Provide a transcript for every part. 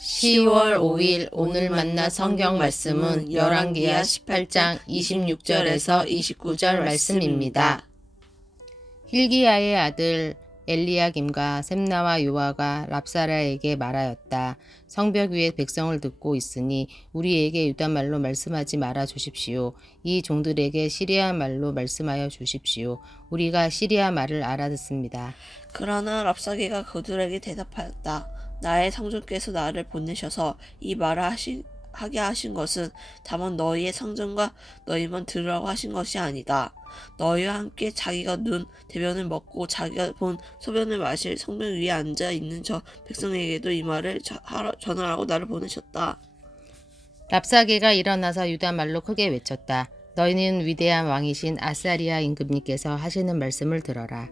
10월 5일 오늘 만나 성경 말씀은 열왕기하 18장 26절에서 29절 말씀입니다. 힐기야의 아들 엘리야김과 셈나와 요아가 랍사라에게 말하였다. 성벽 위에 백성을 듣고 있으니 우리에게 유다 말로 말씀하지 말아 주십시오. 이 종들에게 시리아 말로 말씀하여 주십시오. 우리가 시리아 말을 알아듣습니다. 그러나 랍사게가 그들에게 대답하였다. 나의 성전께서 나를 보내셔서 이 말을 하게 하신 것은 다만 너희의 성전과 너희만 들으라고 하신 것이 아니다. 너희와 함께 자기가 눈 대변을 먹고 자기가 본 소변을 마실 성벽 위에 앉아 있는 저 백성에게도 이 말을 전하라고 나를 보내셨다. 랍사게가 일어나서 유다 말로 크게 외쳤다. 너희는 위대한 왕이신 아사리아 임금님께서 하시는 말씀을 들어라.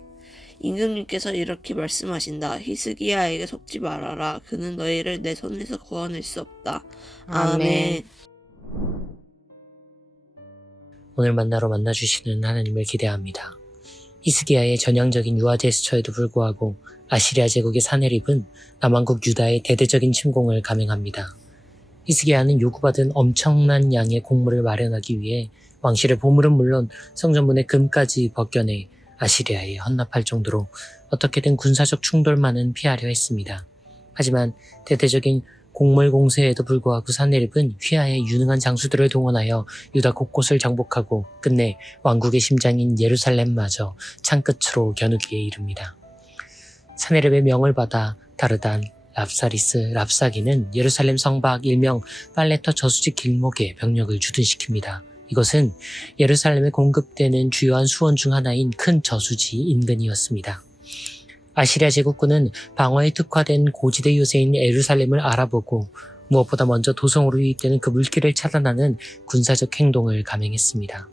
임금님께서 이렇게 말씀하신다. 히스기야에게 속지 말아라. 그는 너희를 내 손에서 구원할 수 없다. 아멘. 오늘 만나러 만나주시는 하나님을 기대합니다. 히스기야의 전형적인 유아 제스처에도 불구하고 아시리아 제국의 사내립은 남왕국 유다의 대대적인 침공을 감행합니다. 히스기야는 요구받은 엄청난 양의 곡물을 마련하기 위해 왕실의 보물은 물론 성전문의 금까지 벗겨내 아시리아에 헌납할 정도로 어떻게든 군사적 충돌만은 피하려 했습니다. 하지만 대대적인 곡물 공세에도 불구하고 사내립은 휘하에 유능한 장수들을 동원하여 유다 곳곳을 정복하고 끝내 왕국의 심장인 예루살렘마저 창끝으로 겨누기에 이릅니다. 사내립의 명을 받아 다르단, 랍사리스, 랍사기는 예루살렘 성밖 일명 빨레터 저수지 길목에 병력을 주둔시킵니다. 이것은 예루살렘에 공급되는 주요한 수원 중 하나인 큰 저수지 인근이었습니다. 아시리아 제국군은 방어에 특화된 고지대 요새인 예루살렘을 알아보고 무엇보다 먼저 도성으로 유입되는 그 물길을 차단하는 군사적 행동을 감행했습니다.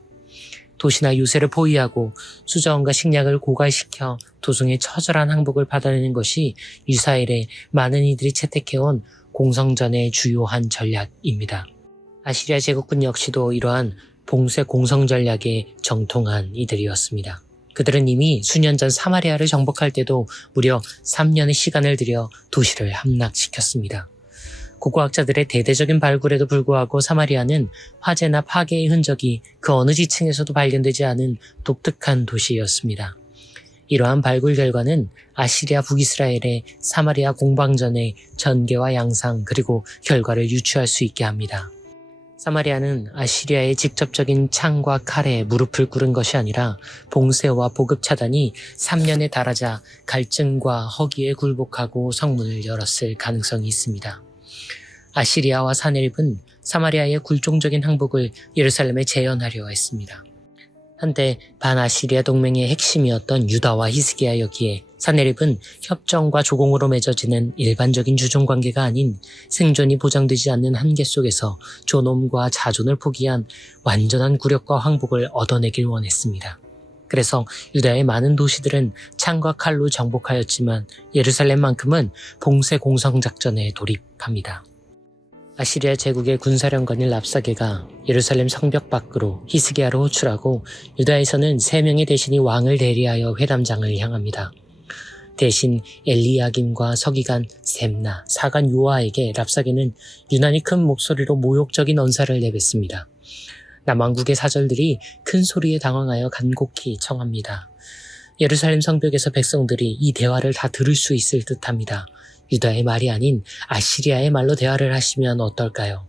도시나 요새를 포위하고 수자원과 식량을 고갈시켜 도성의 처절한 항복을 받아내는 것이 유사일에 많은 이들이 채택해온 공성전의 주요한 전략입니다. 아시리아 제국군 역시도 이러한 봉쇄 공성 전략에 정통한 이들이었습니다. 그들은 이미 수년 전 사마리아를 정복할 때도 무려 3년의 시간을 들여 도시를 함락시켰습니다. 고고학자들의 대대적인 발굴에도 불구하고 사마리아는 화재나 파괴의 흔적이 그 어느 지층에서도 발견되지 않은 독특한 도시였습니다. 이러한 발굴 결과는 아시리아 북이스라엘의 사마리아 공방전의 전개와 양상 그리고 결과를 유추할 수 있게 합니다. 사마리아는 아시리아의 직접적인 창과 칼에 무릎을 꿇은 것이 아니라 봉쇄와 보급 차단이 3년에 달하자 갈증과 허기에 굴복하고 성문을 열었을 가능성이 있습니다. 아시리아와 사내립은 사마리아의 굴종적인 항복을 예루살렘에 재현하려 했습니다. 한때 반아시리아 동맹의 핵심이었던 유다와 히스기야 여기에 사내립은 협정과 조공으로 맺어지는 일반적인 주종관계가 아닌 생존이 보장되지 않는 한계 속에서 존엄과 자존을 포기한 완전한 굴욕과 항복을 얻어내길 원했습니다. 그래서 유다의 많은 도시들은 창과 칼로 정복하였지만 예루살렘만큼은 봉쇄 공성작전에 돌입합니다. 아시리아 제국의 군사령관인 랍사게가 예루살렘 성벽 밖으로 히스기야로 호출하고 유다에서는 3명의 대신이 왕을 대리하여 회담장을 향합니다. 대신 엘리야김과 서기관 셈나, 사관 요아에게 랍사게는 유난히 큰 목소리로 모욕적인 언사를 내뱉습니다. 남왕국의 사절들이 큰 소리에 당황하여 간곡히 청합니다. 예루살렘 성벽에서 백성들이 이 대화를 다 들을 수 있을 듯합니다. 유다의 말이 아닌 아시리아의 말로 대화를 하시면 어떨까요?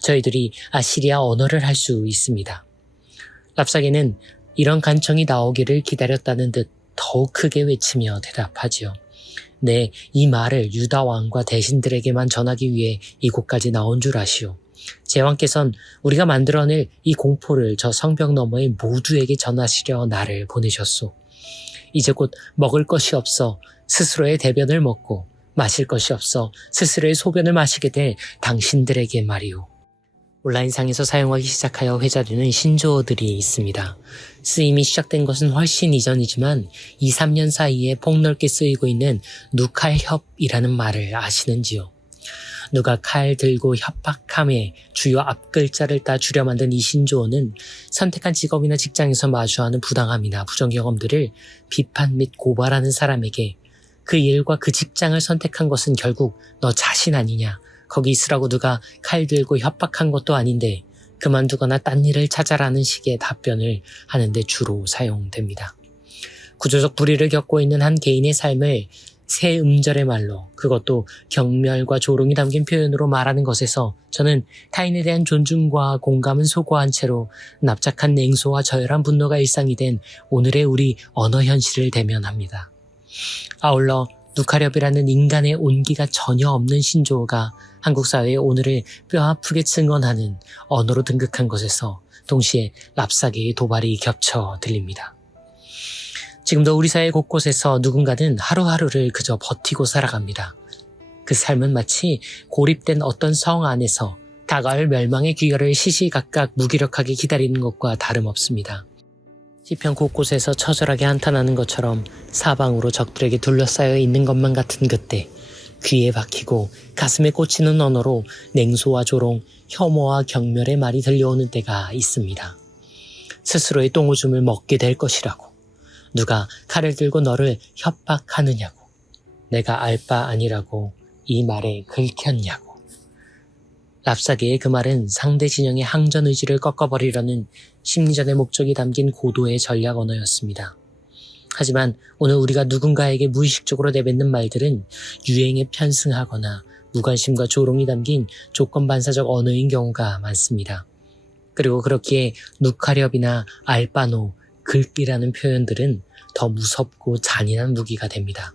저희들이 아시리아 언어를 할 수 있습니다. 랍사게는 이런 간청이 나오기를 기다렸다는 듯 더욱 크게 외치며 대답하지요. 네, 이 말을 유다 왕과 대신들에게만 전하기 위해 이곳까지 나온 줄 아시오. 제왕께선 우리가 만들어낼 이 공포를 저 성벽 너머의 모두에게 전하시려 나를 보내셨소. 이제 곧 먹을 것이 없어 스스로의 대변을 먹고 마실 것이 없어 스스로의 소변을 마시게 될 당신들에게 말이오. 온라인상에서 사용하기 시작하여 회자되는 신조어들이 있습니다. 쓰임이 시작된 것은 훨씬 이전이지만 2, 3년 사이에 폭넓게 쓰이고 있는 누칼협이라는 말을 아시는지요? 누가 칼 들고 협박함의 주요 앞글자를 따 줄여 만든 이 신조어는 선택한 직업이나 직장에서 마주하는 부당함이나 부정 경험들을 비판 및 고발하는 사람에게 그 일과 그 직장을 선택한 것은 결국 너 자신 아니냐, 거기 있으라고 누가 칼 들고 협박한 것도 아닌데 그만두거나 딴 일을 찾아라는 식의 답변을 하는데 주로 사용됩니다. 구조적 불의를 겪고 있는 한 개인의 삶을 새 음절의 말로, 그것도 경멸과 조롱이 담긴 표현으로 말하는 것에서 저는 타인에 대한 존중과 공감은 소거한 채로 납작한 냉소와 저열한 분노가 일상이 된 오늘의 우리 언어 현실을 대면합니다. 아울러 누카렵이라는 인간의 온기가 전혀 없는 신조어가 한국 사회의 오늘을 뼈아프게 증언하는 언어로 등극한 것에서 동시에 랍사계의 도발이 겹쳐 들립니다. 지금도 우리 사회 곳곳에서 누군가는 하루하루를 그저 버티고 살아갑니다. 그 삶은 마치 고립된 어떤 성 안에서 다가올 멸망의 귀가를 시시각각 무기력하게 기다리는 것과 다름없습니다. 시편 곳곳에서 처절하게 한탄하는 것처럼 사방으로 적들에게 둘러싸여 있는 것만 같은 그때, 귀에 박히고 가슴에 꽂히는 언어로 냉소와 조롱, 혐오와 경멸의 말이 들려오는 때가 있습니다. 스스로의 똥오줌을 먹게 될 것이라고, 누가 칼을 들고 너를 협박하느냐고, 내가 알 바 아니라고 이 말에 긁혔냐고. 랍사계의 그 말은 상대 진영의 항전 의지를 꺾어버리려는 심리전의 목적이 담긴 고도의 전략 언어였습니다. 하지만 오늘 우리가 누군가에게 무의식적으로 내뱉는 말들은 유행에 편승하거나 무관심과 조롱이 담긴 조건반사적 언어인 경우가 많습니다. 그리고 그렇기에 누카렵이나 알바노, 긁기라는 표현들은 더 무섭고 잔인한 무기가 됩니다.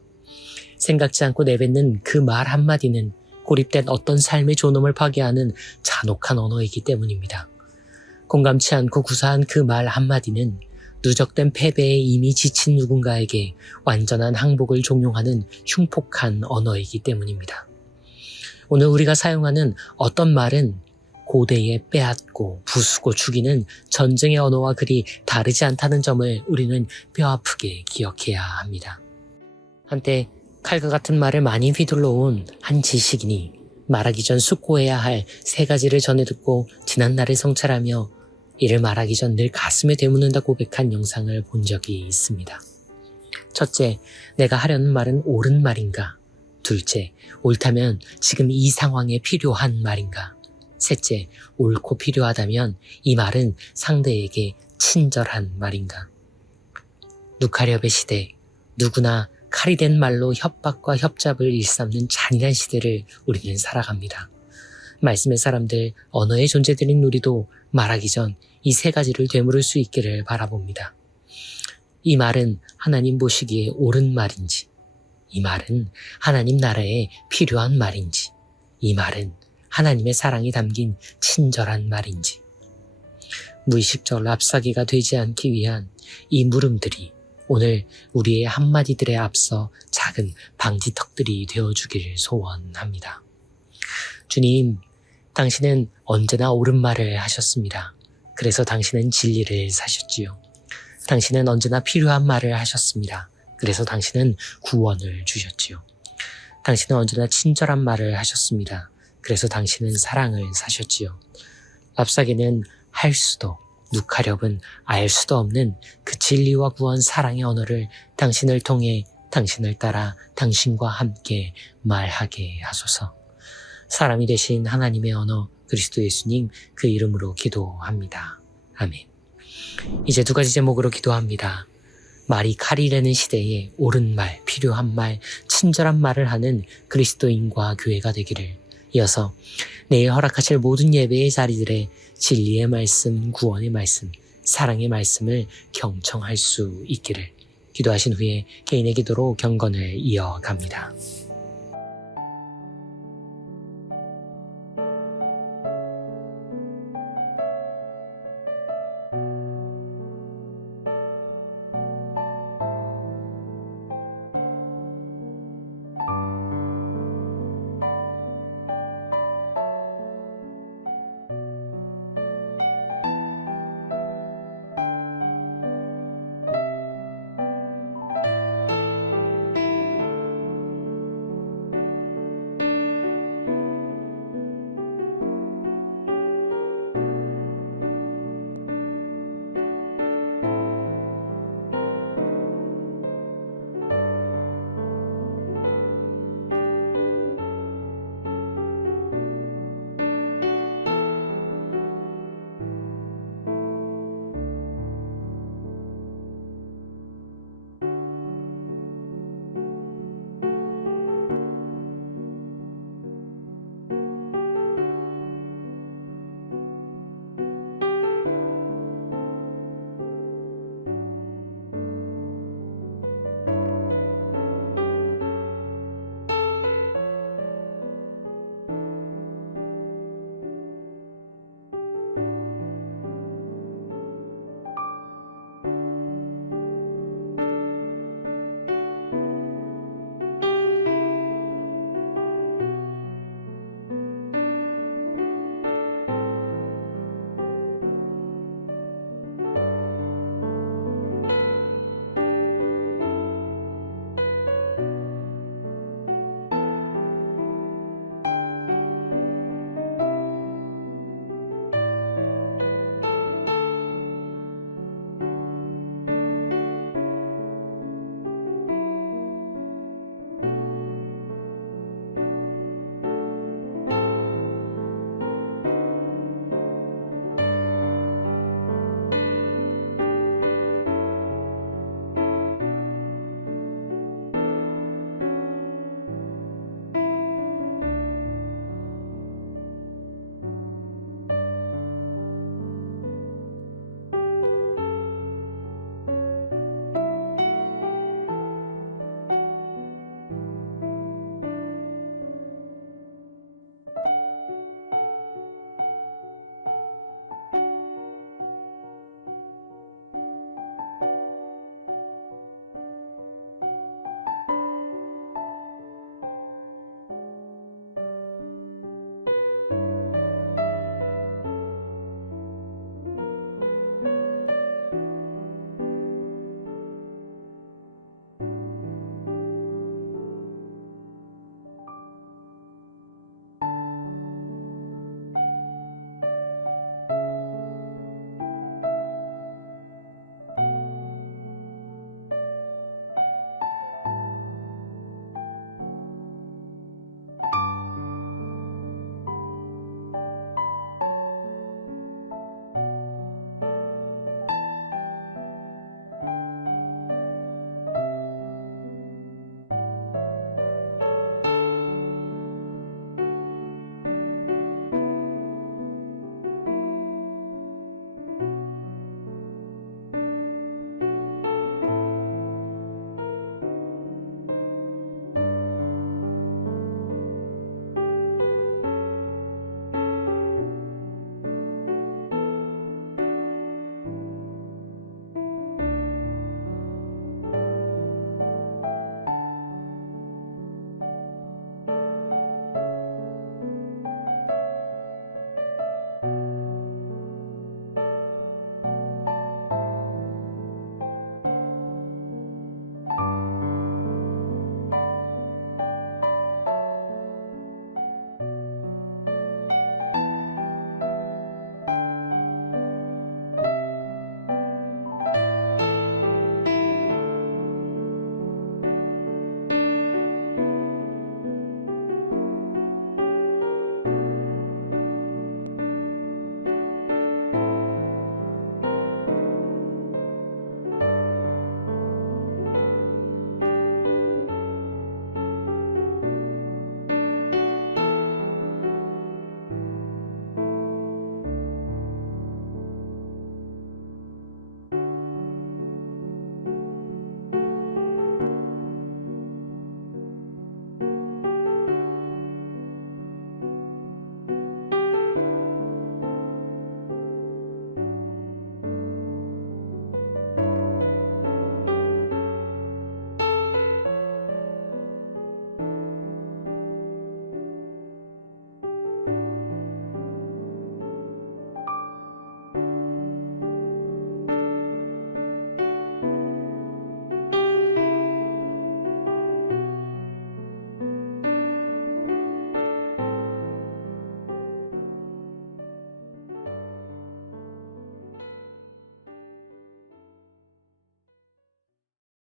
생각지 않고 내뱉는 그 말 한마디는 고립된 어떤 삶의 존엄을 파괴하는 잔혹한 언어이기 때문입니다. 공감치 않고 구사한 그 말 한마디는 누적된 패배에 이미 지친 누군가에게 완전한 항복을 종용하는 흉폭한 언어이기 때문입니다. 오늘 우리가 사용하는 어떤 말은 고대에 빼앗고 부수고 죽이는 전쟁의 언어와 그리 다르지 않다는 점을 우리는 뼈아프게 기억해야 합니다. 한때 칼과 같은 말을 많이 휘둘러 온 한 지식인이 말하기 전 숙고해야 할 3가지를 전해 듣고 지난날을 성찰하며 이를 말하기 전 늘 가슴에 되묻는다 고백한 영상을 본 적이 있습니다. 첫째, 내가 하려는 말은 옳은 말인가? 둘째, 옳다면 지금 이 상황에 필요한 말인가? 셋째, 옳고 필요하다면 이 말은 상대에게 친절한 말인가? 누카렵의 시대, 누구나 칼이 된 말로 협박과 협잡을 일삼는 잔인한 시대를 우리는 살아갑니다. 말씀의 사람들, 언어의 존재들인 우리도 말하기 전 이 3가지를 되물을 수 있기를 바라봅니다. 이 말은 하나님 보시기에 옳은 말인지, 이 말은 하나님 나라에 필요한 말인지, 이 말은 하나님의 사랑이 담긴 친절한 말인지. 무의식적 랍사기가 되지 않기 위한 이 물음들이 오늘 우리의 한마디들에 앞서 작은 방지턱들이 되어주기를 소원합니다. 주님, 당신은 언제나 옳은 말을 하셨습니다. 그래서 당신은 진리를 사셨지요. 당신은 언제나 필요한 말을 하셨습니다. 그래서 당신은 구원을 주셨지요. 당신은 언제나 친절한 말을 하셨습니다. 그래서 당신은 사랑을 사셨지요. 랍사계는 할 수도, 누카렵은 알 수도 없는 그 진리와 구원 사랑의 언어를 당신을 통해 당신을 따라 당신과 함께 말하게 하소서. 사람이 되신 하나님의 언어 그리스도 예수님 그 이름으로 기도합니다. 아멘. 이제 2가지 제목으로 기도합니다. 말이 칼이 되는 시대에 옳은 말, 필요한 말, 친절한 말을 하는 그리스도인과 교회가 되기를, 이어서 내일 허락하실 모든 예배의 자리들에 진리의 말씀, 구원의 말씀, 사랑의 말씀을 경청할 수 있기를 기도하신 후에 개인의 기도로 경건을 이어갑니다.